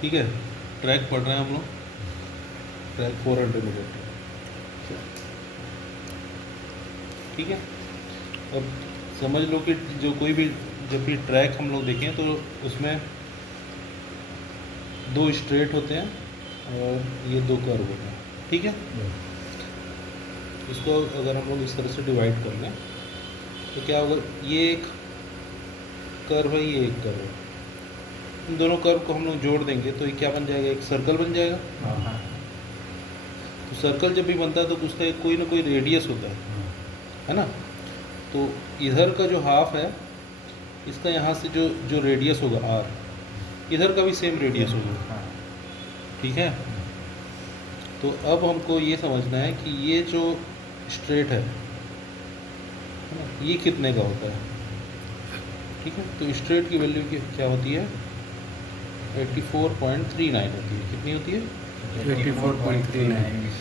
ठीक है, ट्रैक पढ़ रहे हैं हम लोग, ट्रैक 400 मीटर। ठीक है, अब समझ लो कि जो कोई भी जब भी ट्रैक हम लोग देखें तो उसमें दो स्ट्रेट होते हैं और ये दो कर्व होते हैं। ठीक है, इसको अगर हम लोग इस तरह से डिवाइड कर लें तो क्या होगा, ये एक कर्व है, ये एक कर्व है, इन दोनों कर्व को हम लोग जोड़ देंगे तो ये क्या बन जाएगा, एक सर्कल बन जाएगा। तो सर्कल जब भी बनता है तो उसका एक कोई ना कोई रेडियस होता है ना। तो इधर का जो हाफ है इसका यहाँ से जो जो रेडियस होगा आर, इधर का भी सेम रेडियस होगा। ठीक है, तो अब हमको ये समझना है कि ये जो स्ट्रेट है ना, ये कितने का होता है। ठीक है, तो स्ट्रेट की वैल्यू क्या होती है, 84.39 होती है। कितनी होती है, 84.39।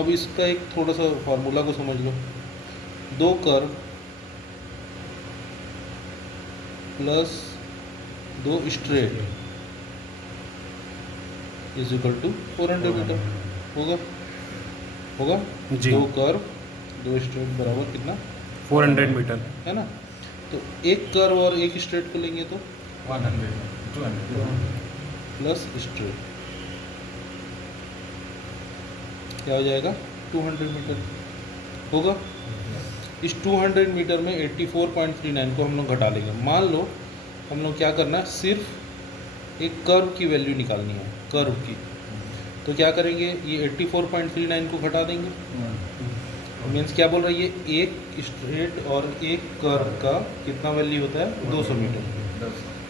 अब इसका एक थोड़ा सा फार्मूला को समझ लो, दो कर्व प्लस दो straight is equal to 400 metre होगा जी। दो कर्व दो स्ट्रेट बराबर कितना, 400 मीटर है ना। तो एक कर्व और एक स्ट्रेट को लेंगे तो 100 200 प्लस स्ट्रेट क्या हो जाएगा, 200 मीटर होगा। इस 200 मीटर में 84.39 को हम लोग घटा लेंगे। मान लो हम लोग क्या करना है, सिर्फ एक कर्व की वैल्यू निकालनी है, कर्व की। तो क्या करेंगे, ये 84.39 को घटा देंगे। मीन्स क्या बोल रहा है, ये एक स्ट्रेट और एक कर्व का कितना वैल्यू होता है, 200 मीटर।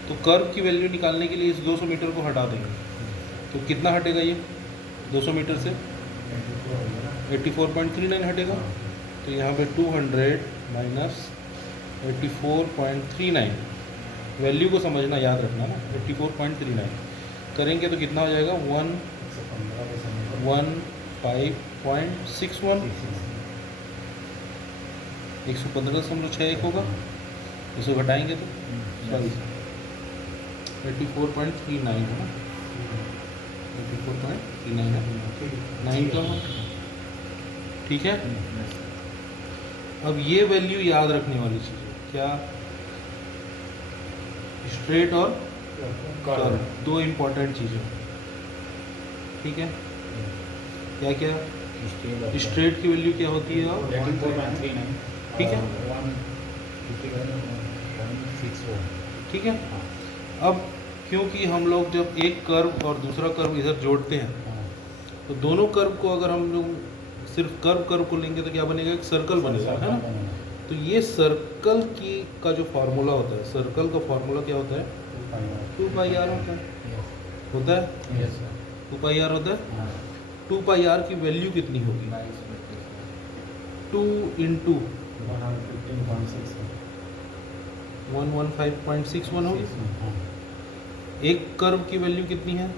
तो कर्व की वैल्यू निकालने के लिए इस 200 मीटर को हटा देंगे तो कितना हटेगा, ये 200 मीटर से 84.39 हटेगा। तो यहाँ पे 200 माइनस 84.39, वैल्यू को समझना, याद रखना ना, 84.39 करेंगे तो कितना हो जाएगा, 115.61, 115.61 होगा। इसको घटाएंगे तो सॉरी 84.39 है ना, 84.39 है, 9 का हो। ठीक है, अब ये वैल्यू याद रखने वाली चीज़ है क्या, स्ट्रेट और कर्व, दो इम्पोर्टेंट चीज़ें। ठीक है, क्या क्या, स्ट्रेट की वैल्यू क्या होती है, और 84.39 ठीक है, 151.64। ठीक है। अब क्योंकि हम लोग जब एक कर्व और दूसरा कर्व इधर जोड़ते हैं तो दोनों कर्व को अगर हम लोग सिर्फ कर्व को लेंगे तो क्या बनेगा, एक सर्कल बनेगा, है ना। तो ये सर्कल की का जो फार्मूला होता है, सर्कल का फार्मूला क्या होता है, 2πr होता है 2πr होता है। 2πr की वैल्यू कितनी होगी, 2 इंटू 115.61 होगी। एक कर्व की वैल्यू कितनी है,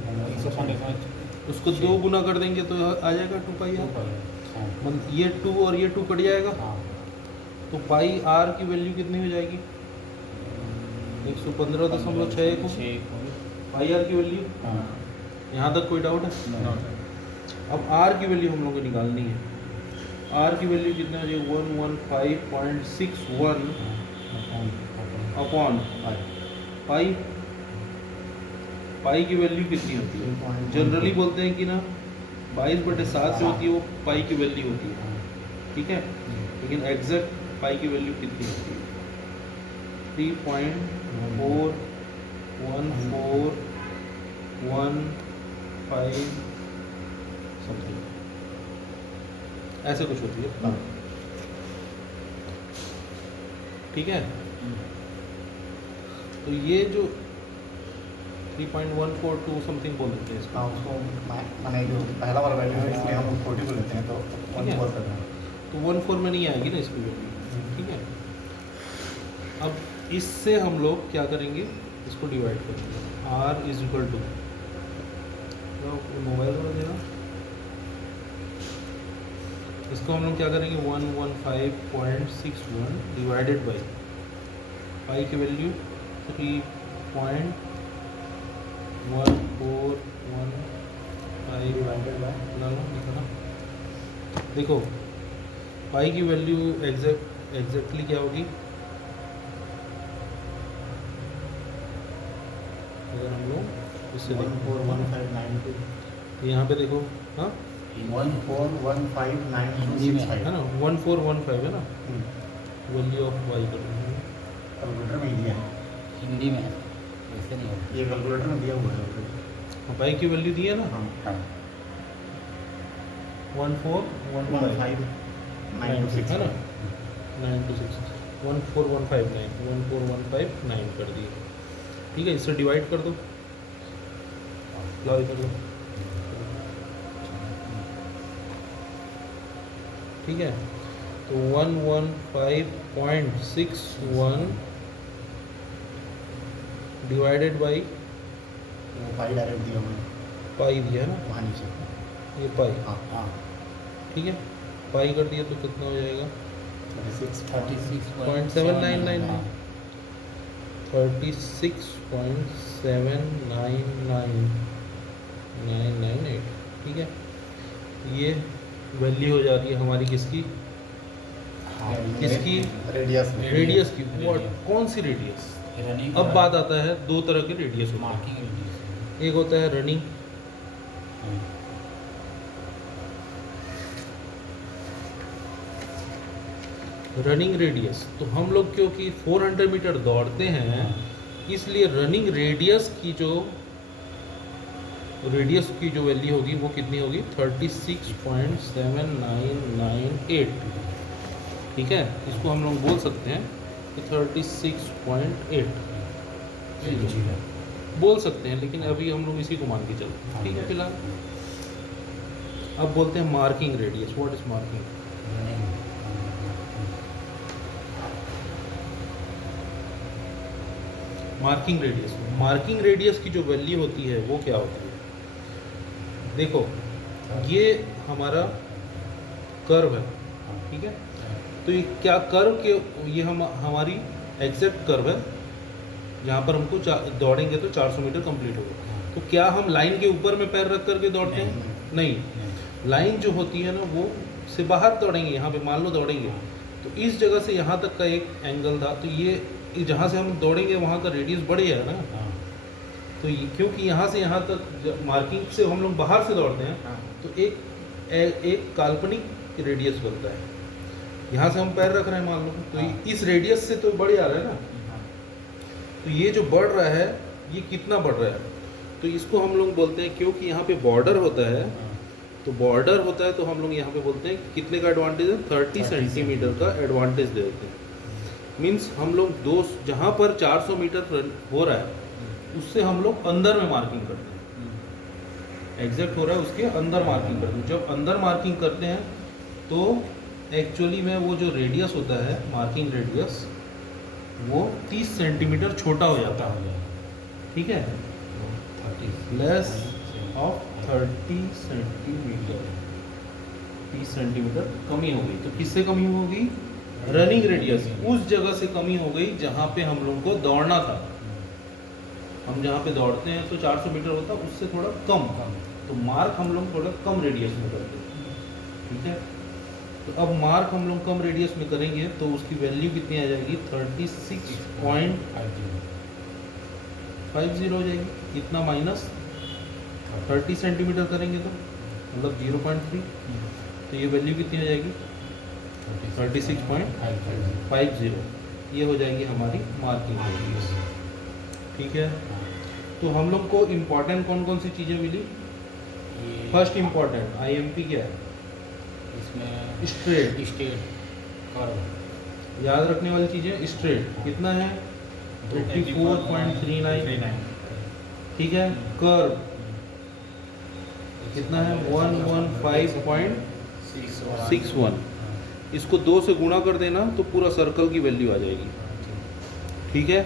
155 उसको 2 गुना कर देंगे तो आ जाएगा 2πr। मतलब ये 2 और ये 2 कट जाएगा तो पाई आर की वैल्यू कितनी हो जाएगी, 115.61 हो पाई आर की वैल्यू। यहाँ तक कोई डाउट है। अब आर की वैल्यू हम लोग को निकालनी है, आर की वैल्यू कितना हो जाएगी, 115.61 अपॉन पाई। पाई की वैल्यू कितनी होती है, जनरली बोलते हैं कि ना 22/7 जो होती है वो पाई की वैल्यू होती है। ठीक है, लेकिन एग्जैक्ट पाई की वैल्यू कितनी होती है, 3.414115 समथिंग, ऐसे कुछ होती है। ठीक है, तो ये जो 3.142 समथिंग बोल देते हैं इसको। उसको मैंने जो पहला वाला वैल्यू है इसलिए हम 40 को लेते हैं तो 1 कर रहे हैं। तो 14 में नहीं आएगी ना इसकी वैल्यू। ठीक है, अब इससे हम लोग क्या करेंगे, इसको डिवाइड करेंगे, r is equal to, mobile वाला देना, इसको हम लोग क्या करेंगे, 115.61 डिवाइडेड बाई पाई की वैल्यू 3.142 1415 ना लिखा ना। देखो पाई की वैल्यू एग्जैक्टली क्या होगी, अगर हम लोग इससे देखें 141592 यहाँ पे देखो, हाँ 14159265 है ना 1415 है ना हम्म, वैल्यू ऑफ वाई कर रहे हैं। कैलकुलेटर में ही दिया है, हिंदी में वैसे नहीं होता। ये कैलकुलेटर में दिया हुआ है already। पाई की वैल्यू दी है ना हाँ 1415 15926 है ना 926 14159 कर दिए। ठीक है, इससे डिवाइड कर दो, लाओ इधर लो। ठीक है, तो 115.61 डिवाइडेड बाई वो फाइल डायरेक्ट दिया हुआ है पाई दिया है ना, वहाँ नीचे। ये पाई। हाँ हाँ ठीक है, पाई कर दिया तो कितना हो जाएगा 36.799 36.799998। ठीक है, ये वैल्यू हो जाती है हमारी किसकी, किसकी रेडियस में रेडियस की। What? कौन सी रेडियस? रनिंग अब बात आता है, दो तरह के रेडियस होते मार्किंग हैं। एक होता है रनिंग, रनिंग रेडियस। तो हम लोग क्योंकि 400 मीटर दौड़ते हैं, इसलिए रनिंग रेडियस की जो वैल्यू होगी वो कितनी होगी 36.7998। ठीक है, इसको हम लोग बोल सकते हैं कि 36.8 बोल सकते हैं, लेकिन अभी हम लोग इसी को मान के चलते हैं। ठीक है, फिलहाल अब बोलते हैं marking radius. What is marking? Marking radius की जो वैल्यू होती है वो क्या होती है? देखो, ये हमारा कर्व है, ठीक है, तो ये क्या कर्व के, ये हमारी एग्जैक्ट कर्व है जहाँ पर हमको दौड़ेंगे तो 400 मीटर कंप्लीट होगा। तो क्या हम लाइन के ऊपर में पैर रख करके दौड़ते हैं? नहीं, लाइन जो होती है ना वो से बाहर दौड़ेंगे। यहाँ पे मान लो दौड़ेंगे तो इस जगह से यहाँ तक का एक एंगल था, तो ये जहाँ से हम दौड़ेंगे वहाँ का रेडियस बढ़ गया ना। तो क्योंकि यहाँ से यहाँ तक मार्किंग से हम लोग बाहर से दौड़ते हैं, तो एक काल्पनिक रेडियस बनता है। यहाँ से हम पैर रख रहे हैं मान लो, तो इस रेडियस से तो बढ़ जा रहा है ना। तो ये जो बढ़ रहा है ये कितना बढ़ रहा है, तो इसको हम लोग बोलते हैं, क्योंकि यहाँ पे बॉर्डर होता है, तो बॉर्डर होता है तो हम लोग यहाँ पे बोलते हैं कितने का एडवांटेज है, 30 सेंटीमीटर का एडवांटेज दे देते हैं। मीन्स हम लोग जहाँ पर 400 मीटर हो रहा है उससे हम लोग अंदर में मार्किंग करते हैं। एग्जैक्ट हो रहा है उसके अंदर मार्किंग करते हैं। जब अंदर मार्किंग करते हैं तो एक्चुअली में वो जो रेडियस होता है, मार्किंग रेडियस, वो 30 सेंटीमीटर छोटा हो जाता है। ठीक है, लेस ऑफ 30 सेंटीमीटर, 30 सेंटीमीटर कमी हो गई। तो किससे कमी होगी? रनिंग रेडियस, उस जगह से कमी हो गई जहाँ पे हम लोग को दौड़ना था। हम जहाँ पे दौड़ते हैं तो 400 मीटर होता है, उससे थोड़ा कम, तो मार्क हम लोग थोड़ा कम रेडियस में करते हैं। ठीक है, तो अब मार्क हम लोग कम रेडियस में करेंगे तो उसकी वैल्यू कितनी आ जाएगी, 36.50 हो जाएगी। इतना माइनस 30 सेंटीमीटर करेंगे तो मतलब 0.3, तो ये वैल्यू कितनी हो जाएगी 36.50। ये हो जाएगी हमारी मार्किंग रेडियस। ठीक है, तो हम लोग को इम्पोर्टेंट कौन कौन सी चीज़ें मिली? फर्स्ट इम्पोर्टेंट IMP क्या है? इसमें स्ट्रेट कर्व याद रखने वाली चीज़ें। स्ट्रेट कितना है 84.39। ठीक है, कर्व कितना है 115.61। इसको 2 से गुणा कर देना तो पूरा सर्कल की वैल्यू आ जाएगी। ठीक है,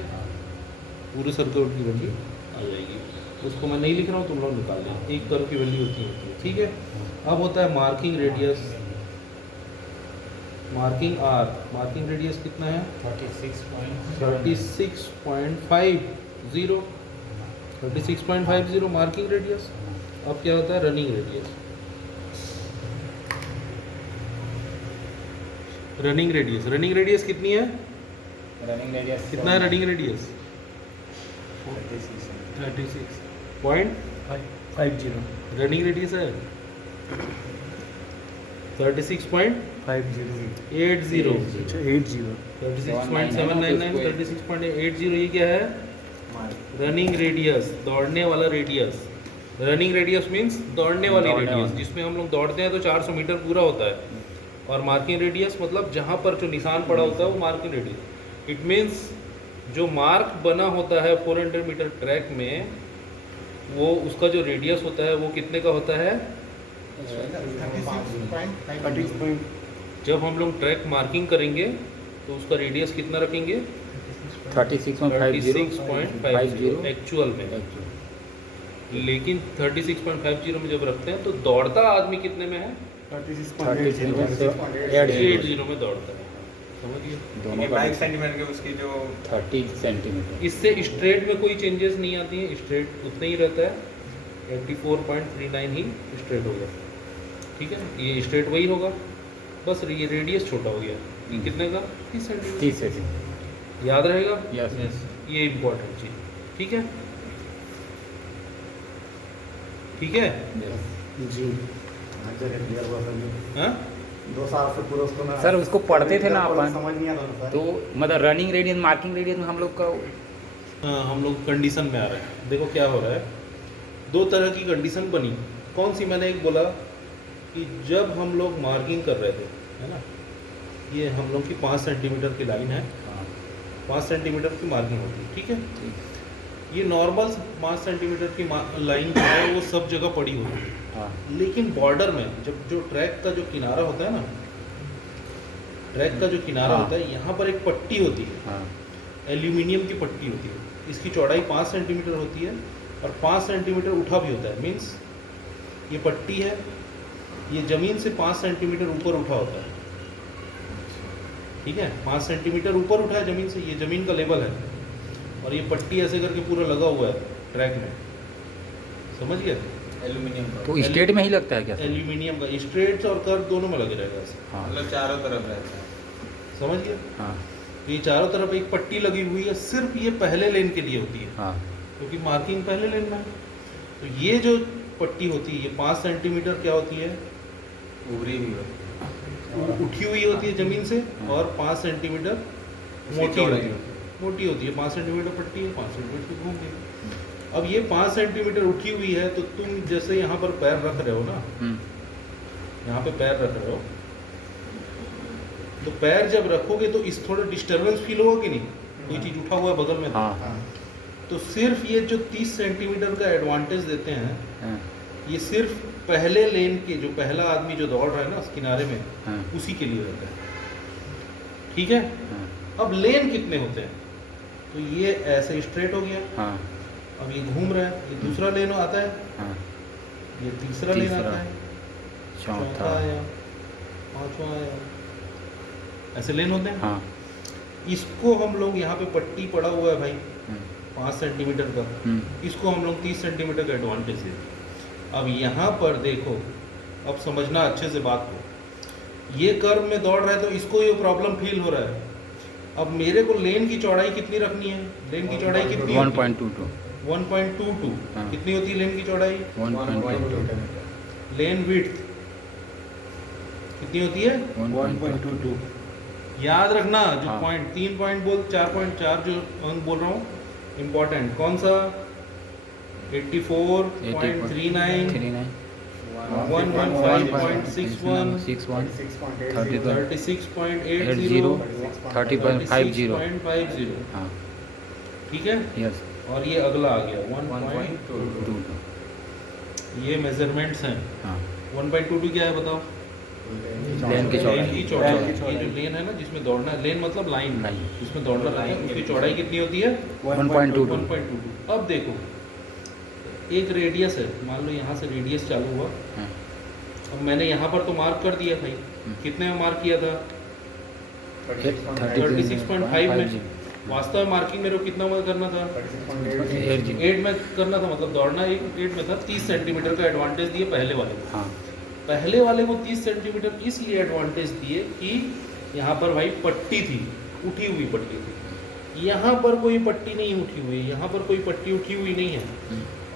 पूरे सर्कल की वैल्यू आ जाएगी। उसको मैं नहीं लिख रहा हूँ, तुम लोग निकाल लेना, एक कर्व की वैल्यू होती है। ठीक है, अब होता है marking radius, marking R. Marking radius कितना है 36.50। 36.50। 36.50 मार्किंग रेडियस। अब क्या होता है रनिंग रेडियस। रनिंग रेडियस कितनी है? रनिंग रेडियस कितना है रनिंग रेडियस? 36.50 रनिंग रेडियस है 36.80 36.799 36.80 ये क्या है? रनिंग रेडियस, दौड़ने वाला रेडियस। रनिंग रेडियस मीन्स दौड़ने वाली रेडियस, जिसमें हम लोग दौड़ते हैं तो 400 मीटर पूरा होता है। और मार्किंग रेडियस मतलब जहाँ पर जो निशान पड़ा होता है वो मार्किंग रेडियस। इट मीन्स जो मार्क बना होता है 400 मीटर ट्रैक में, वो उसका जो रेडियस होता है वो कितने का होता है? जब हम लोग ट्रैक मार्किंग करेंगे तो उसका रेडियस कितना रखेंगे? 36.50 एक्चुअल में। लेकिन 36.50 में जब रखते हैं तो दौड़ता आदमी कितने में है? 36.80 80 में दौड़ता है। समझिए, दोनों 22 सेंटीमीटर के उसकी जो 30 सेंटीमीटर। इससे स्ट्रेट में कोई चेंजेस नहीं आती है, स्ट्रेट उतना ही रहता है। 84.39 ही स्ट्रेट हो गया। ठीक है, ये स्ट्रेट वही होगा, बस ये रेडियस छोटा हो गया। ये कितने का? 30 सेंटीमीटर। 30 सेंटीमीटर। याद रहेगा? यस ये इम्पोर्टेंट चीज। ठीक है, ठीक है। जी। हाँ 2 साल से पूरा उसको ना सर, उसको पढ़ते थे ना अपन, समझ नहीं आता था तो मतलब रनिंग रेडियस मार्किंग रेडियस में हम लोग का हाँ, हम लोग कंडीशन में आ रहे हैं। देखो क्या हो रहा है, 2 तरह की कंडीशन बनी। कौन सी? मैंने एक बोला कि जब हम लोग मार्किंग कर रहे थे, है ना, ये हम लोग की 5 सेंटीमीटर की लाइन है, 5 सेंटीमीटर की मार्किंग होती है। ठीक है, ये नॉर्मल 5 सेंटीमीटर की लाइन जो है वो सब जगह पड़ी होती है। हाँ लेकिन बॉर्डर में जब जो ट्रैक का जो किनारा होता है ना, ट्रैक का जो किनारा हाँ। होता है, यहाँ पर एक पट्टी होती है, हाँ एल्यूमिनियम की पट्टी होती है। इसकी चौड़ाई 5 सेंटीमीटर होती है और 5 सेंटीमीटर उठा भी होता है। मीन्स ये पट्टी है, ये ज़मीन से 5 सेंटीमीटर ऊपर उठा होता है। ठीक है, 5 सेंटीमीटर ऊपर उठा है ज़मीन से, ये ज़मीन का लेवल है। और ये पट्टी ऐसे करके पूरा लगा हुआ है ट्रैक में। समझ गया? एल्यूमिनियम का, तो स्टेट में ही लगता है क्या सर? एल्यूमिनियम का स्ट्रेट और कर्व दोनों में लगे रहेगा ऐसे। हाँ मतलब चारों तरफ रहता है। समझ गया? हाँ ये चारों तरफ एक पट्टी लगी हुई है, सिर्फ ये पहले लेन के लिए होती है, हाँ क्योंकि मार्किंग पहले लेन में है। तो ये जो पट्टी होती है, ये 5 सेंटीमीटर क्या होती है? उभरी भी होती उठी हुई होती है ज़मीन से, और 5 सेंटीमीटर मोटी चौड़ाई होती है। मोटी होती है, 5 सेंटीमीटर पट्टी है, 5 सेंटीमीटर घूम गई। अब ये 5 सेंटीमीटर उठी हुई है, तो तुम जैसे यहाँ पर पैर रख रहे हो ना, यहाँ पे पैर रख रहे हो, तो पैर जब रखोगे तो इस थोड़ा डिस्टर्बेंस फील होगा कि नहीं? कोई चीज़ उठा हुआ है बगल में, हाँ है। तो सिर्फ ये जो 30 सेंटीमीटर का एडवांटेज देते हैं, हाँ ये सिर्फ पहले लेन के जो पहला आदमी जो दौड़ रहा है ना उस किनारे में, हाँ उसी के लिए रहता है। ठीक है, हाँ अब लेन कितने होते हैं? तो ये ऐसे स्ट्रेट हो गया, हाँ अब ये घूम रहा है, ये दूसरा लेन आता है, हाँ ये तीसरा लेन तीसरा, आता है, चौथा चौथा, आया, पांचवा आया, ऐसे लेन होते हैं। हाँ इसको हम लोग यहाँ पे पट्टी पड़ा हुआ है भाई 5 सेंटीमीटर का, इसको हम लोग 30 सेंटीमीटर का एडवांटेज देते हैं। अब यहाँ पर देखो, अब समझना अच्छे से बात को, ये कर्व में दौड़ रहा है तो इसको ये प्रॉब्लम फील हो रहा है। अब मेरे को लेन की चौड़ाई कितनी रखनी है? लेन की चौड़ाई कितनी? 1.22 1.22। हाँ। कितनी होती है लेन की चौड़ाई? 1.22 लेन विड्थ कितनी होती है? 1.22 याद रखना, जो हाँ। पॉइंट 3 पॉइंट बोल 4.4 जो अंक बोल रहा हूँ इम्पोर्टेंट, कौन सा? 84.39 115.61 36.80 30.50। हाँ ठीक है, यस और ये अगला आ गया 1.22। ये मेजरमेंट्स हैं। हाँ 1.22 क्या है बताओ? लेन की चौड़ाई। लेन की चौड़ाई। ये जो लेन है ना जिसमें दौड़ना है, लेन मतलब लाइन, लाइन। जिसमें दौड़ना रहता है, उसकी चौड़ाई कितनी होती है? 1.22 1.22। अब देखो, एक रेडियस है, मान लो यहाँ से रेडियस चालू हुआ, हाँ अब मैंने यहाँ पर तो मार्क कर दिया भाई, कितने में मार्क किया था? 36.5 में। वास्तव में मार्किंग मेरे को कितना में करना था? 8 में करना था, मतलब दौड़ना 8 में था। 30 सेंटीमीटर का एडवांटेज दिए पहले वाले को। हाँ पहले वाले को 30 सेंटीमीटर इसलिए एडवांटेज दिए कि यहाँ पर भाई पट्टी थी, उठी हुई पट्टी थी। यहाँ पर कोई पट्टी नहीं उठी हुई, यहाँ पर कोई पट्टी उठी हुई नहीं है।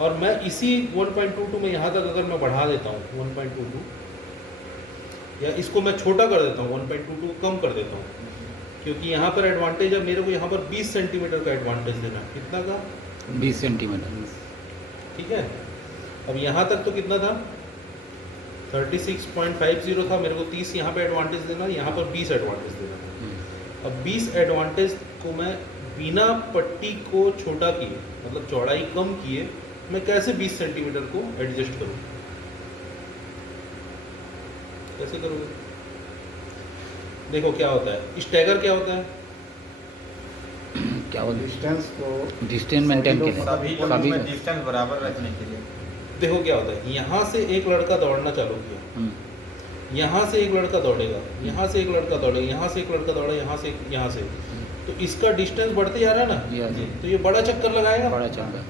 और मैं इसी 1.22 में यहाँ तक अगर मैं बढ़ा देता हूँ 1.22, या इसको मैं छोटा कर देता हूँ 1.22 को कम कर देता हूँ, क्योंकि यहाँ पर एडवांटेज है मेरे को, यहाँ पर 20 सेंटीमीटर का एडवांटेज देना है। कितना का? 20 सेंटीमीटर। ठीक है। अब यहाँ तक तो कितना था? 36.50 था। मेरे को 30 यहाँ पे एडवांटेज देना, यहाँ पर 20 एडवांटेज देना। अब 20 एडवांटेज को मैं बिना पट्टी को छोटा किए, मतलब चौड़ाई कम किए, मैं कैसे 20 सेंटीमीटर को एडजस्ट करूँ? कैसे करोगे? देखो क्या होता है, स्टैगर क्या होता है? क्या बोलते डिस्टेंस को डिस्टेंस मेंटेन के लिए सभी लोगों सभी में डिस्टेंस बराबर रखने के लिए। देखो क्या होता है, यहाँ से एक लड़का दौड़ना चालू किया, यहाँ से एक लड़का दौड़ेगा, यहाँ से एक लड़का दौड़ेगा, यहाँ से एक लड़का दौड़ेगा, यहाँ से, तो इसका डिस्टेंस बढ़ते जा रहा है ना। Yes. तो ये बड़ा चक्कर लगाएगा। बड़ा चक्कर।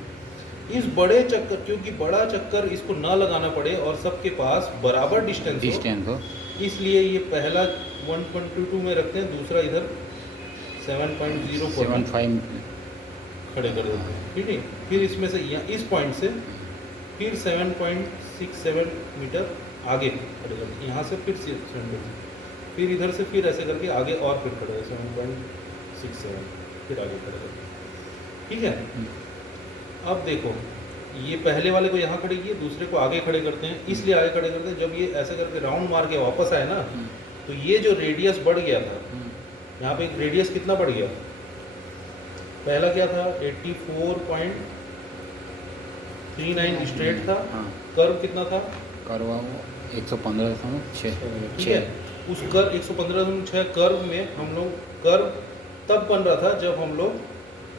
इस बड़े चक्कर, क्योंकि बड़ा चक्कर इसको ना लगाना पड़े और सबके पास बराबर डिस्टेंस हो, इसलिए ये पहला 1.22 में रखते हैं, दूसरा इधर 7.0 75 खड़े कर देते हैं। ठीक है। फिर इसमें से इस पॉइंट से फिर 7.67 मीटर आगे खड़े करते हैं, यहाँ से फिर 7, फिर इधर से फिर ऐसे करके आगे और फिर खड़े 7.67 फिर आगे खड़े करते हैं। ठीक है। अब देखो, ये पहले वाले को यहाँ खड़े किए, दूसरे को आगे खड़े करते हैं। इसलिए आगे खड़े करते हैं, जब ये ऐसे करके राउंड मार के वापस आए ना, तो ये जो रेडियस बढ़ गया था, यहाँ पे एक रेडियस कितना बढ़ गया? पहला क्या था? 84.39 स्ट्रेट था। कर्व कितना था? करवा 115.6। ठीक है। उस कर्व 115.6 कर्व में हम लोग, कर्व तब बन रहा था जब हम लोग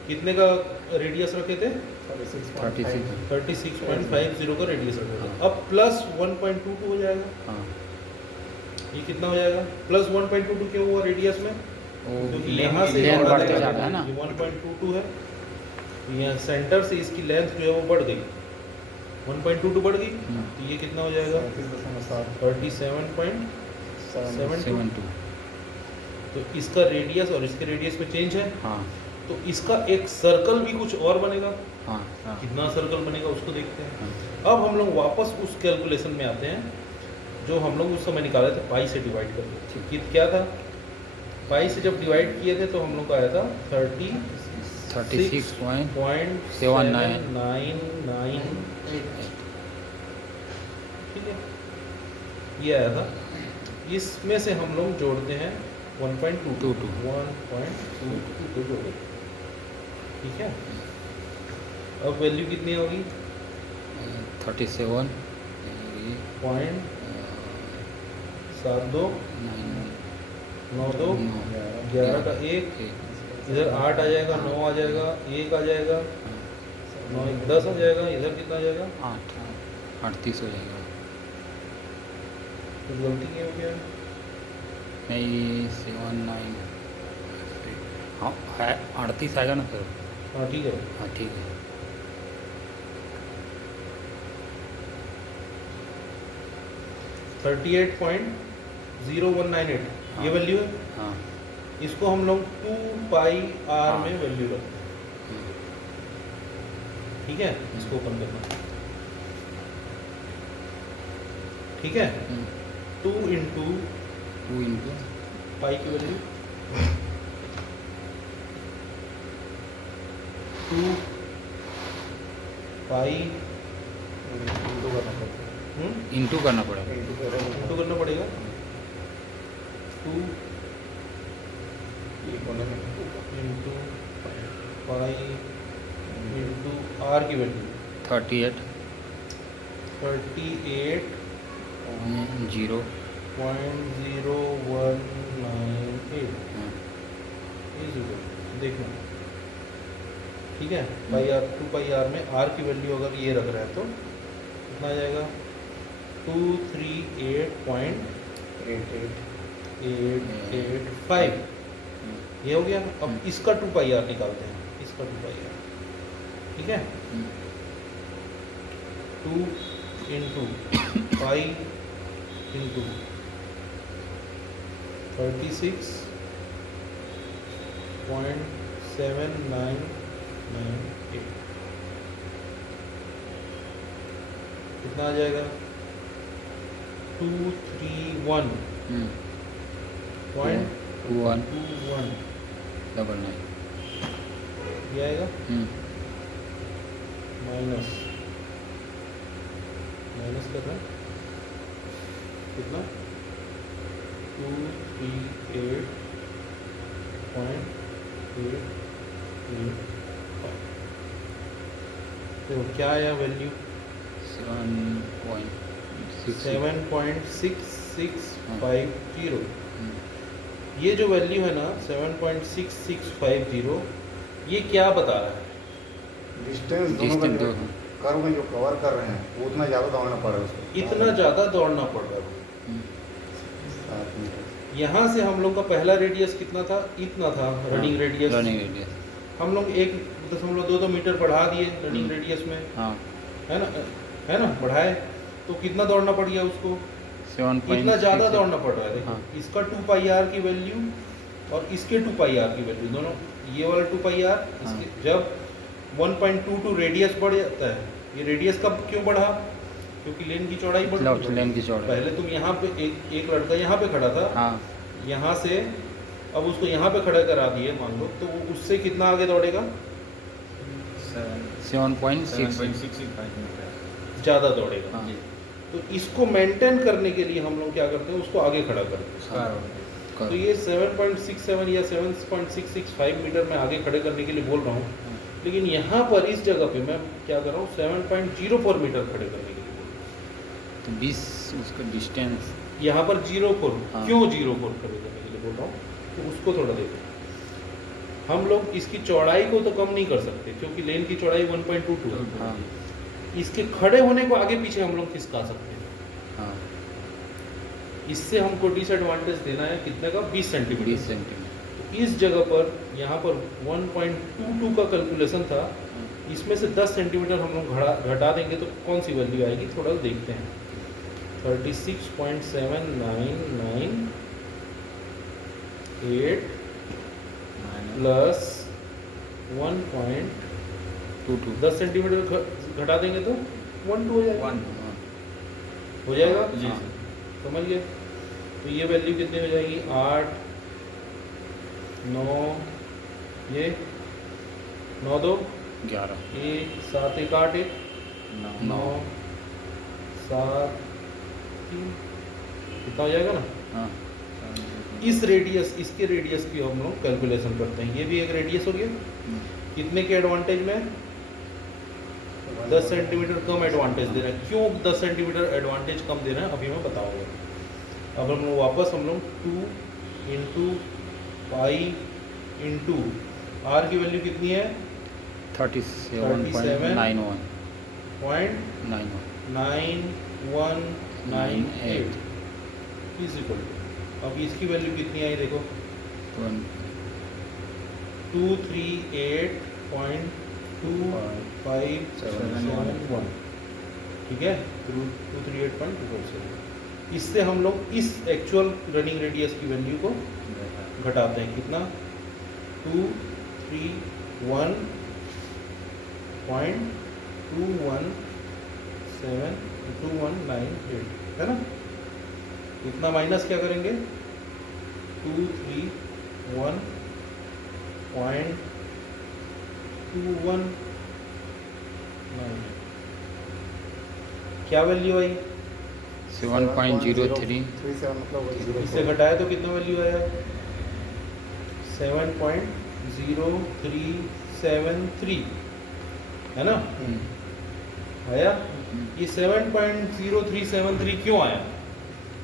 कितने का रेडियस रखे थे? 36.50 का रेडियस रखे थे। अब प्लस 1.22 हो जाएगा। हाँ ये कितना हो जाएगा? प्लस 1.22 क्यों हुआ रेडियस में? क्योंकि यहाँ से लेंथ बढ़ा बढ़ते देगा, जा रहा है ना। ये 1.22 है, यहाँ सेंटर से इसकी लेंथ जो है वो बढ़ गई, 1.22 बढ़ गई, तो ये कितना हो जाएगा? 37.72। 72। तो इसका रेडियस और इसके रेडियस में चेंज है, हाँ तो इसका एक सर्कल भी कुछ और बनेगा। हाँ कितना सर्कल बनेगा उसको देखते हैं। अब हम लोग वापस उस कैलकुलेशन में आते हैं जो हम लोग उस समय निकाले थे पाई से डिवाइड करके। कि क्या था? पाई से जब डिवाइड किए थे तो हम लोग का आया था 36.799। ठीक है, ये आया था। इसमें से हम लोग जोड़ते हैं 1.22 जोड़े। ठीक है। अब वैल्यू कितनी होगी? 37 .72 92 11 का 1, इधर 8 आ जाएगा, 9 आ जाएगा, 1 आ जाएगा, 9 10 आ जाएगा, इधर कितना आ जाएगा? 38 हो जाएगा। कुछ गलती नहीं हो गया? नहीं 79 हाँ है 38 आएगा ना सर। हाँ ठीक है। हाँ ठीक है। थर्टी 38.0198 ये वैल्यू है। हाँ इसको हम लोग 2 पाई आर में वैल्यू रखते हैं। ठीक है, इसको ओपन करना। ठीक है। 2 इंटू 2 इंटू पाई की वैल्यू 2 पाई इंटू करना पड़ेगा। इंटू करना पड़ेगा 2 इंटू पाई इंटू आर की वैल्यू 38 38.0198 देखना। ठीक है। पाई आर 2 पाई आर में आर की वैल्यू अगर ये रख रहा है तो कितना आ जाएगा? 238.885 ये हो गया। अब इसका 2 पाई आर निकालते हैं, इसका 2 पाई आर, ठीक है। 2 इंटू पाई इंटू 36.7998 कितना आ जाएगा? 231.21 2199 ये आएगा माइनस कर रहा है कितना? 238.885। तो क्या आया वैल्यू? 7.6650। ये जो वैल्यू है ना 7.6650, ये क्या बता रहा है? डिस्टेंस दोनों का जो कर्व में जो कवर कर रहे हैं वो उतना ज़्यादा दौड़ना पड़ रहा है उसको। इतना ज़्यादा दौड़ना पड़ रहा है। 7 मीटर। यहाँ से हम लोग का पहला रेडियस कितना था? इतना था रनिंग रेडियस। रनिंग रेडियस हम लोग 1.2 मीटर बढ़ा दिए रनिंग रेडियस में, हाँ है ना, बढ़ाए तो कितना दौड़ना पड़ गया उसको? 7.6 इतना ज़्यादा दौड़ना पड़ रहा है। देखो हाँ। इसका 2 पाई आर की वैल्यू और इसके 2 पाई आर की वैल्यू, दोनों ये वाला 2 पाई आर, इसके जब 1.22 रेडियस बढ़ जाता है, ये रेडियस कब क्यों बढ़ा? क्योंकि लेन की चौड़ाई बढ़ गई। लेन की चौड़ाई। पहले तुम यहाँ पे एक लड़का यहाँ पे खड़ा था, हाँ यहाँ से अब उसको यहाँ पे खड़ा करा दिए मान लो, तो वो उससे कितना आगे दौड़ेगा? 7.6 ज़्यादा दौड़ेगा। हाँ तो इसको मेंटेन करने के लिए हम लोग क्या करते हैं? उसको आगे खड़ा करते हैं। तो ये 7.67 या 7.665 मीटर में आगे खड़े करने के लिए बोल रहा हूँ, लेकिन यहाँ पर इस जगह पे मैं क्या कर रहा हूँ? 7.04 मीटर खड़े करने के लिए बोल रहा हूँ। तो 20 उसका डिस्टेंस यहाँ पर 04 हाँ। क्यों 04 खड़े करने के लिए बोल रहा हूँ? तो उसको थोड़ा देखो। हम लोग इसकी चौड़ाई को तो कम नहीं कर सकते क्योंकि लेन की चौड़ाई 1.22 है। हाँ इसके खड़े होने को आगे पीछे हम लोग खिसका सकते हैं। हाँ इससे हमको डिसएडवांटेज देना है कितने का? 20 सेंटीमीटर। 20 सेंटीमीटर। इस जगह पर यहाँ पर 1.22 का कैलकुलेशन था, इसमें से 10 सेंटीमीटर हम लोग घटा देंगे तो कौन सी वैल्यू आएगी? थोड़ा देखते हैं। 36.7998 प्लस 1.22 10 सेंटीमीटर घटा देंगे तो 12 हो जाएगा। हो जाएगा जी। समझ गए? तो ये वैल्यू कितनी हो जाएगी? 8 9 ये 9 2 11 1 7 1 8 1 9 7 3 कितना हो जाएगा ना? हाँ इस रेडियस, इसके रेडियस की हम लोग कैलकुलेशन करते हैं। ये भी एक रेडियस हो गया। कितने के एडवांटेज में? 10 सेंटीमीटर कम एडवांटेज दे रहे हैं। क्यों 10 सेंटीमीटर एडवांटेज कम दे रहे हैं अभी मैं बताऊंगा। अब हम लोग वापस 2 इंटू पाई इंटू आर की वैल्यू कितनी है? 37.91 इज इक्वल टू, अब इसकी वैल्यू कितनी आई देखो? 238.2571, ठीक है, 238.247। इससे हम लोग इस एक्चुअल रनिंग रेडियस की वैल्यू को घटाते हैं। कितना? 231.2198 है ना? इतना माइनस क्या करेंगे? 231.219 क्या वैल्यू आई? 7.03 इससे घटाया तो कितना वैल्यू आया? 7.0373 है ना? आया। ये 7.0373 क्यों आया?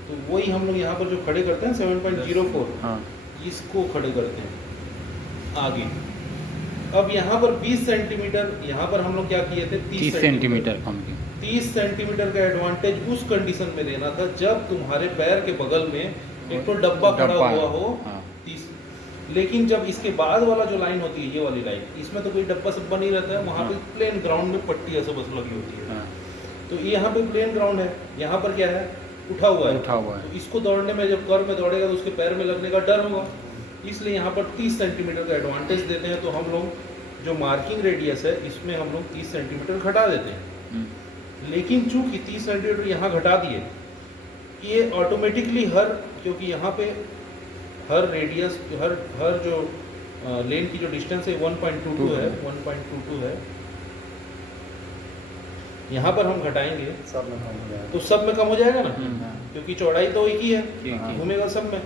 तो वही हम लोग यहाँ पर जो खड़े करते हैं 7.04, हाँ इसको खड़े करते हैं आगे। अब यहाँ पर 20 सेंटीमीटर, यहाँ पर हम लोग क्या किए थे? 30 सेंटीमीटर कम की 30 सेंटीमीटर का एडवांटेज उस कंडीशन में देना था जब तुम्हारे पैर के बगल में एक तो डब्बा खड़ा हुआ हो। हाँ 30 लेकिन जब इसके बाद वाला जो लाइन होती है, ये वाली लाइन, इसमें तो कोई डब्बा सब्बा नहीं रहता है, वहाँ पे प्लेन ग्राउंड में पट्टी ऐसे बस लगी होती है। हाँ, तो ये यहाँ पे प्लेन ग्राउंड है, यहाँ पर क्या है, उठा हुआ है। उठा हुआ है। तो इसको दौड़ने में, जब कर्व में दौड़ेगा तो उसके पैर में लगने का डर होगा, इसलिए यहाँ पर 30 सेंटीमीटर का एडवांटेज देते हैं। तो हम लोग जो मार्किंग रेडियस है इसमें हम लोग 30 सेंटीमीटर घटा देते हैं। हम्म, लेकिन चूंकि 30 सेंटीमीटर यहाँ घटा दिए, ये ऑटोमेटिकली क्योंकि यहाँ पे हर रेडियस, हर जो लेन की जो डिस्टेंस है 1.22 है, 1.22 है, यहाँ पर हम घटाएंगे सब में कम हो जाएगा। तो सब में कम हो जाएगा ना, हम्म, क्योंकि चौड़ाई तो एक ही है, ठीक है। घूमेगा सब में।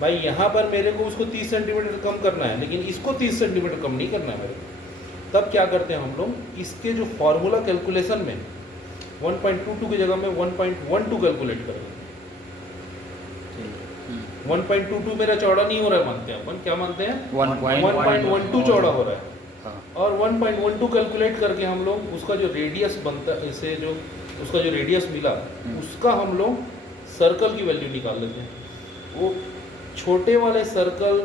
भाई यहाँ पर मेरे को उसको 30 सेंटीमीटर कम करना है, लेकिन इसको 30 सेंटीमीटर कम नहीं करना है मेरे को। तब क्या करते हैं हम लोग, इसके जो फॉर्मूला कैलकुलेशन में 1.22 की जगह में 1.12 कैलकुलेट करेंगे। हम्म, 1.22 मेरा चौड़ा नहीं हो रहा है, मानते हैं अपन, क्या मानते हैं, 1.12 चौड़ा हो रहा है। हाँ, और 1.12 कैलकुलेट करके हम लोग उसका जो रेडियस बनता है, इसे जो उसका जो रेडियस मिला, उसका हम लोग सर्कल की वैल्यू निकाल लेते हैं। वो छोटे वाले सर्कल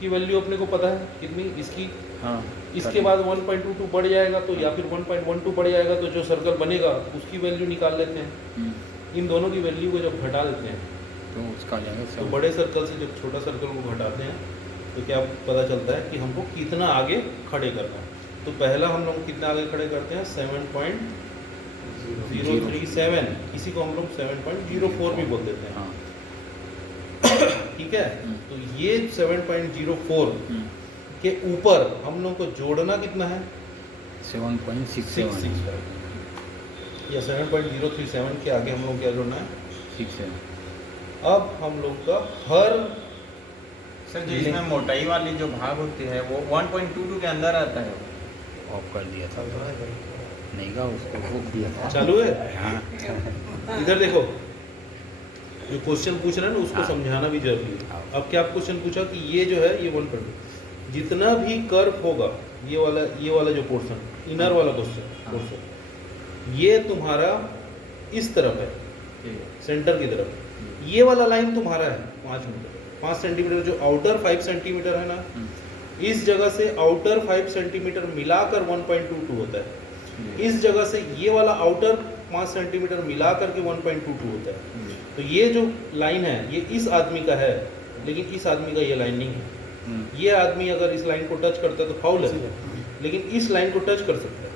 की वैल्यू अपने को पता है कितनी, इसकी, हाँ, इसके बाद 1.22 बढ़ जाएगा तो, या फिर 1.12 बढ़ जाएगा तो जो सर्कल बनेगा उसकी वैल्यू निकाल लेते हैं। हम्म, इन दोनों की वैल्यू को जब घटा देते हैं तो उसका आ जाएगा तो 7। बड़े सर्कल से जब छोटा सर्कल को घटाते हैं तो क्या पता चलता है कि हमको कितना आगे खड़े करना है। तो पहला हम लोग कितना आगे खड़े करते हैं, 7.037, इसी को हम लोग 7.04 भी बोल देते हैं। हाँ, ठीक है, हम्म। तो ये 7.04 हम्म, के ऊपर हम लोग को जोड़ना कितना है, 7.67 665 या 7.037 के आगे हम लोग क्या जोड़ना है। 67। अब हम लोग का हर सर जो इसमें मोटाई वाली जो भाग होती है वो 1.22 के अंदर आता है। ऑफ कर दिया था, नहीं का उसको रोक दिया था। चालू है। हाँ, इधर देखो, जो क्वेश्चन पूछ रहे हैं ना उसको हाँ। समझाना भी जरूरी है। हाँ। अब क्या क्वेश्चन पूछा कि ये जो है ये 1.2, जितना भी कर्व होगा, ये वाला जो पोर्शन, इनर वाला पोर्शन, ये तुम्हारा इस तरफ है, सेंटर की तरफ। ये वाला लाइन तुम्हारा है 5 सेंटीमीटर, जो आउटर 5 सेंटीमीटर है ना, इस जगह से आउटर 5 सेंटीमीटर मिलाकर 1.22 होता है। इस जगह से ये वाला आउटर 5 सेंटीमीटर मिलाकर के 1.22 होता है। तो ये जो लाइन है ये इस आदमी का है, लेकिन इस आदमी का ये लाइन नहीं है। ये आदमी अगर इस लाइन को टच करता है तो फाउल है, लेकिन इस लाइन को टच कर सकता है।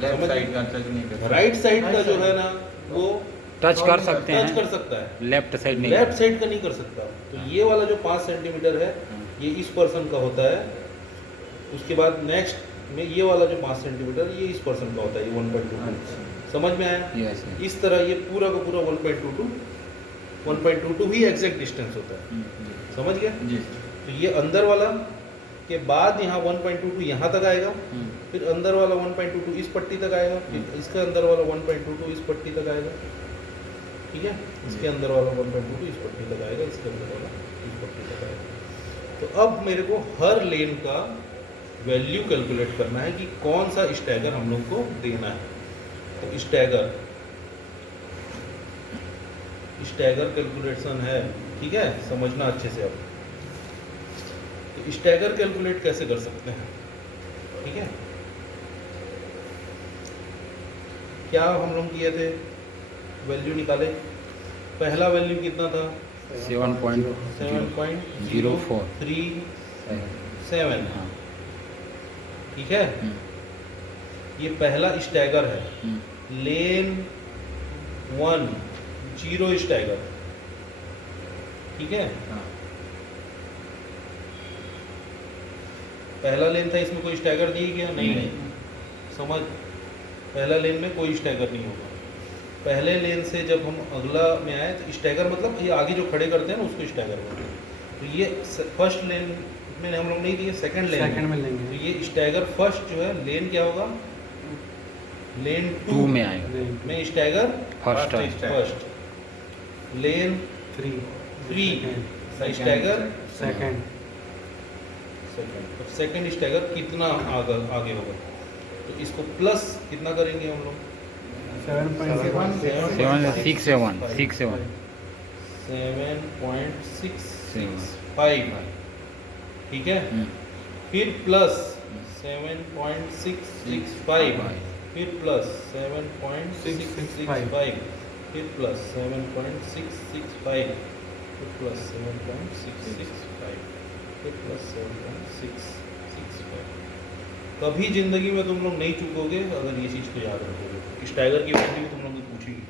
लेफ्ट साइड का टच नहीं करता। राइट साइड का जो है ना वो टच कर सकते टच कर हैं, सकता है, लेफ्ट साइड नहीं। लेफ्ट साइड का नहीं कर सकता। तो ये वाला जो 5 सेंटीमीटर है ये इस पर्सन का होता है। उसके बाद नेक्स्ट में ये वाला जो 5 सेंटीमीटर ये इस पर्सन का होता है, ये 1.22। समझ में आया? यस, इस तरह ये पूरा का पूरा 1.22 ही एग्जैक्ट डिस्टेंस होता है। समझ गया? जी। तो ये अंदर वाला के बाद यहाँ 1.22 यहाँ तक आएगा, फिर अंदर वाला 1.22 इस पट्टी तक आएगा, फिर इसके अंदर वाला 1.22 इस पट्टी तक आएगा। ठीक है, इसके अंदर वाला 1.22 इस पट्टी तक आएगा, इसके अंदर वाला इस पट्टी तक आएगा। तो अब मेरे को हर लेन का वैल्यू कैलकुलेट करना है कि कौन सा स्टैगर हम लोग को देना है। तो स्टैगर कैलकुलेशन है, ठीक है, समझना अच्छे से। अब तो स्टैगर कैलकुलेट कैसे कर सकते हैं, ठीक है। क्या हम लोग किए थे, वैल्यू निकाले। पहला वैल्यू कितना था, 7.037। हाँ, ठीक है, ये पहला स्टैगर है, लेन 1 0 स्टैगर। ठीक है, पहला लेन था, इसमें कोई स्टैगर दिए क्या, नहीं। समझ, पहला लेन में कोई स्टैगर नहीं होगा। पहले लेन से जब हम अगला में आए तो स्टैगर मतलब ये आगे जो खड़े करते हैं ना उसको स्टैगर बोलते हैं। तो ये फर्स्ट लेन में हम लोग नहीं दिए, सेकंड लेन में लेंगे। तो ये स्टैगर फर्स्ट जो है लेन क्या होगा, लेन 2 में आएगा, में स्टैगर फर्स्ट है। फर्स्ट, लेन 3 स्टैगर सेकंड। तो सेकंड स्टैगर कितना आगे होगा, तो इसको प्लस कितना करेंगे हम लोग, 7.67 7.665 ठीक है, फिर प्लस 7.665, फिर प्लस 7.665, फिर प्लस 7.665, फिर प्लस 7.665, फिर प्लस 7.665। कभी जिंदगी में तुम लोग नहीं चूकोगे अगर ये चीज़ को याद रखोगे। इस टाइगर की वैल्यू तुम लोग पूछेगी।